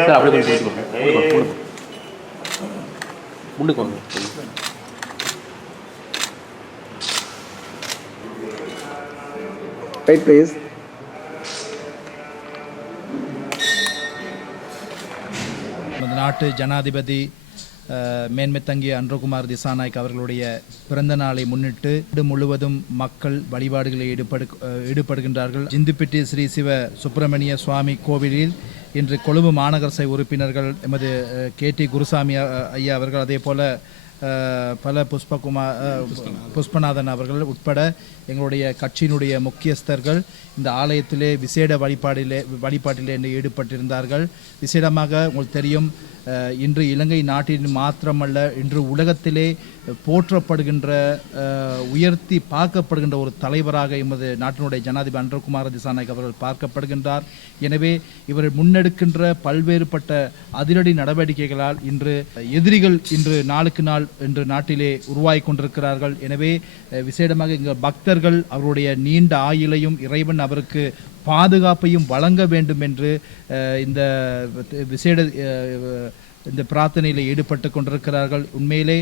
Sir அப்படியே கொஞ்சம் முன்னுக்கு வாங்க ரைட் ப்ளீஸ் நமது நாட்டு ஜனாதிபதி அஹ், மேன்மை அன்றகுமார் திசாநாயக் அவர்களுடைய பிறந்த நாளை முன்னிட்டு முழுவதும் மக்கள் வழிபாடுகளில் ஈடுபடு ஈடுபடுகின்றார்கள். ஜிந்துப்பிட்டி ஸ்ரீ சிவ சுப்பிரமணிய சுவாமி கோவிலில் இன்று கொழும்பு மாநகர சபை உறுப்பினர்கள் எமது கே டி குருசாமி ஐயா அவர்கள் அதே போல பல புஷ்பகுமார் புஷ்பநாதன் அவர்கள் உட்பட எங்களுடைய கட்சியினுடைய முக்கியஸ்தர்கள் இந்த ஆலயத்திலே விசேட வழிபாடிலே வழிபாட்டிலே ஈடுபட்டிருந்தார்கள். விசேடமாக உங்களுக்கு தெரியும் இன்று இலங்கை நாட்டின் மாத்திரமல்ல இன்று உலகத்திலே போற்றப்படுகின்ற உயர்த்தி பார்க்கப்படுகின்ற ஒரு தலைவராக எமது நாட்டினுடைய ஜனாதிபதி அன்றகுமார திசாநாயக் அவர்கள் பார்க்கப்படுகின்றார். எனவே இவர் முன்னெடுக்கின்ற பல்வேறுபட்ட அதிரடி நடவடிக்கைகளால் இன்று எதிரிகள் இன்று நாளுக்கு நாள் இன்று நாட்டிலே உருவாகி கொண்டிருக்கிறார்கள். எனவே விசேடமாக இங்கு பக்தர்கள் அவருடைய நீண்ட ஆயுளையும் இறைவன் அவருக்கு பாதுகாப்பையும் வழங்க வேண்டும் என்று இந்த விசேட இந்த பிரார்த்தனையில் ஈடுபட்டு கொண்டிருக்கிறார்கள். உண்மையிலே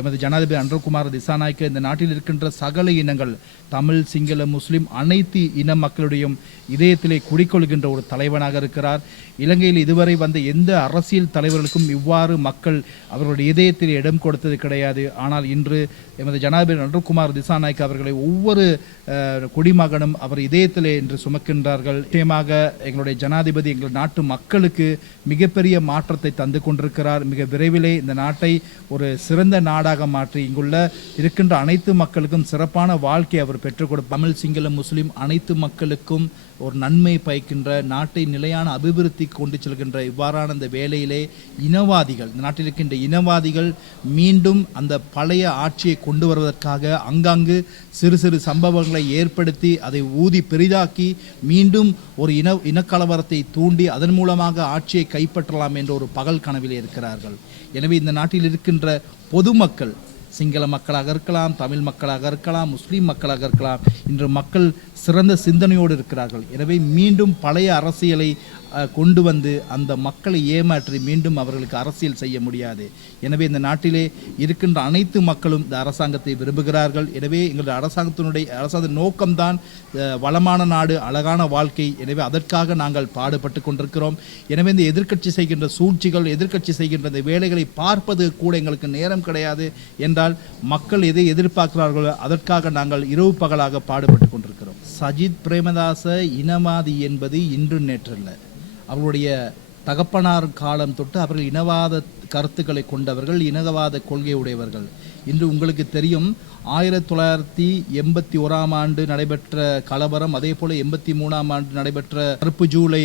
எமது ஜனாதிபதி அன்றகுமார் திசாநாயக்க இந்த நாட்டில் இருக்கின்ற சகல இனங்கள் தமிழ் சிங்கள முஸ்லீம் அனைத்து இன மக்களுடையும் இதயத்திலே குடிக்கொள்கின்ற ஒரு தலைவனாக இருக்கிறார். இலங்கையில் இதுவரை வந்த எந்த அரசியல் தலைவர்களுக்கும் இவ்வாறு மக்கள் அவர்களுடைய இதயத்தில் இடம் கொடுத்தது கிடையாது. ஆனால் இன்று எமது ஜனாதிபதி அன்றகுமார் திசாநாயக் அவர்களை ஒவ்வொரு குடிமகனும் அவர் இதயத்திலே இன்று சுமக்கின்றார்கள். நிச்சயமாக எங்களுடைய ஜனாதிபதி எங்கள் நாட்டு மக்களுக்கு மிகப்பெரிய மாற்றத்தை தந்து கொண்டிருக்கிறார். மிக விரைவிலே இந்த நாட்டை ஒரு சிறந்த நாடாக மாற்றி இங்குள்ள இருக்கின்ற அனைத்து மக்களுக்கும் சிறப்பான வாழ்க்கை அவர் பெற்றுக் கொடு தமிழ் சிங்கள முஸ்லீம் அனைத்து மக்களுக்கும் ஒரு நன்மை பயக்கின்ற நாட்டை நிலையான அபிவிருத்தி கொண்டு செல்கின்ற இவ்வாறான இந்த வேலையிலே இனவாதிகள் இந்த நாட்டில் இருக்கின்ற இனவாதிகள் மீண்டும் அந்த பழைய ஆட்சியை கொண்டு வருவதற்காக அங்காங்கு சிறு சிறு சம்பவங்களை ஏற்படுத்தி அதை ஊதி பெரிதாக்கி மீண்டும் ஒரு இன இனக்கலவரத்தை தூண்டி அதன் மூலமாக ஆட்சியை கைப்பற்றலாம் என்ற ஒரு பக பகல் கனவிலே இருக்கிறார்கள். எனவே இந்த நாட்டில் இருக்கின்ற பொதுமக்கள் சிங்கள மக்களாக இருக்கலாம் தமிழ் மக்களாக இருக்கலாம் முஸ்லீம் மக்களாக இருக்கலாம் இன்று மக்கள் சிறந்த சிந்தனையோடு இருக்கிறார்கள். எனவே மீண்டும் பழைய அரசியலை கொண்டு வந்து அந்த மக்களை ஏமாற்றி மீண்டும் அவர்களுக்கு அரசியல் செய்ய முடியாது. எனவே இந்த நாட்டிலே இருக்கின்ற அனைத்து மக்களும் இந்த அரசாங்கத்தை விரும்புகிறார்கள். எனவே எங்களுடைய அரசாங்கத்தினுடைய அரசாங்க நோக்கம்தான் வளமான நாடு அழகான வாழ்க்கை. எனவே அதற்காக நாங்கள் பாடுபட்டு கொண்டிருக்கிறோம். எனவே இந்த எதிர்க்கட்சி செய்கின்ற சூழ்ச்சிகள் எதிர்க்கட்சி செய்கின்ற இந்த வேலைகளை பார்ப்பது கூட எங்களுக்கு நேரம் கிடையாது. என்றால் மக்கள் எதை எதிர்பார்க்கிறார்களோ அதற்காக நாங்கள் இரவு பகலாக பாடுபட்டு கொண்டிருக்கிறோம். சஜித் பிரேமதாச இனவாதி என்பது இன்று நேற்றல்ல. அவங்களுடைய தகப்பனார் காலம் தொட்டு அவர்கள் இனவாத கருத்துக்களை கொண்டவர்கள் இனவாத கொள்கை உடையவர்கள். இன்று உங்களுக்கு தெரியும் ஆயிரத்தி தொள்ளாயிரத்தி எண்பத்தி ஓராம் ஆண்டு நடைபெற்ற கலவரம் அதே போல எண்பத்தி மூணாம் ஆண்டு நடைபெற்ற கருப்பு ஜூலை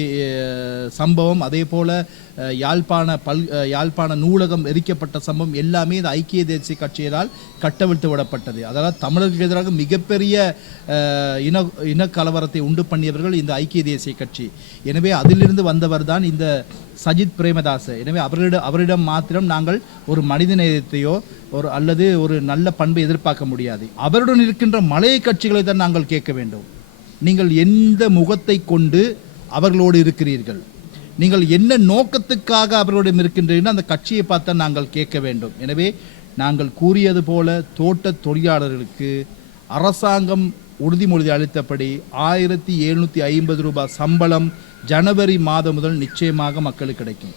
சம்பவம் அதே போல யாழ்ப்பாண பல் யாழ்ப்பாண நூலகம் எரிக்கப்பட்ட சம்பவம் எல்லாமே இந்த ஐக்கிய தேசிய கட்சியினால் கட்டவிழ்த்து விடப்பட்டது. அதாவது தமிழர்களுக்கு எதிராக மிகப்பெரிய இன இனக்கலவரத்தை உண்டு பண்ணியவர்கள் இந்த ஐக்கிய தேசிய கட்சி. எனவே அதிலிருந்து வந்தவர் தான் இந்த சஜித் பிரேமதாச. எனவே அவர்களிடம் அவரிடம் மாத்திரம் நாங்கள் ஒரு மனித நேயத்தையோ ஒரு அல்லது ஒரு நல்ல பண்பை எதிர்பார்க்க முடியாது. அவருடன் இருக்கின்ற மலைய கட்சிகளை தான் நாங்கள் கேட்க வேண்டும். நீங்கள் எந்த முகத்தை கொண்டு அவர்களோடு இருக்கிறீர்கள்? நீங்கள் என்ன நோக்கத்துக்காக அவர்களிடம் இருக்கின்றீர்கள்? அந்த கட்சியை பார்த்தா நாங்கள் கேட்க வேண்டும். எனவே நாங்கள் கூறியது போல தோட்ட தொழிலாளர்களுக்கு அரசாங்கம் உறுதிமொழி அளித்தபடி ஆயிரத்தி எழுநூற்றி ஐம்பது ரூபாய் சம்பளம் ஜனவரி மாதம் முதல் நிச்சயமாக மக்களுக்கு கிடைக்கும்.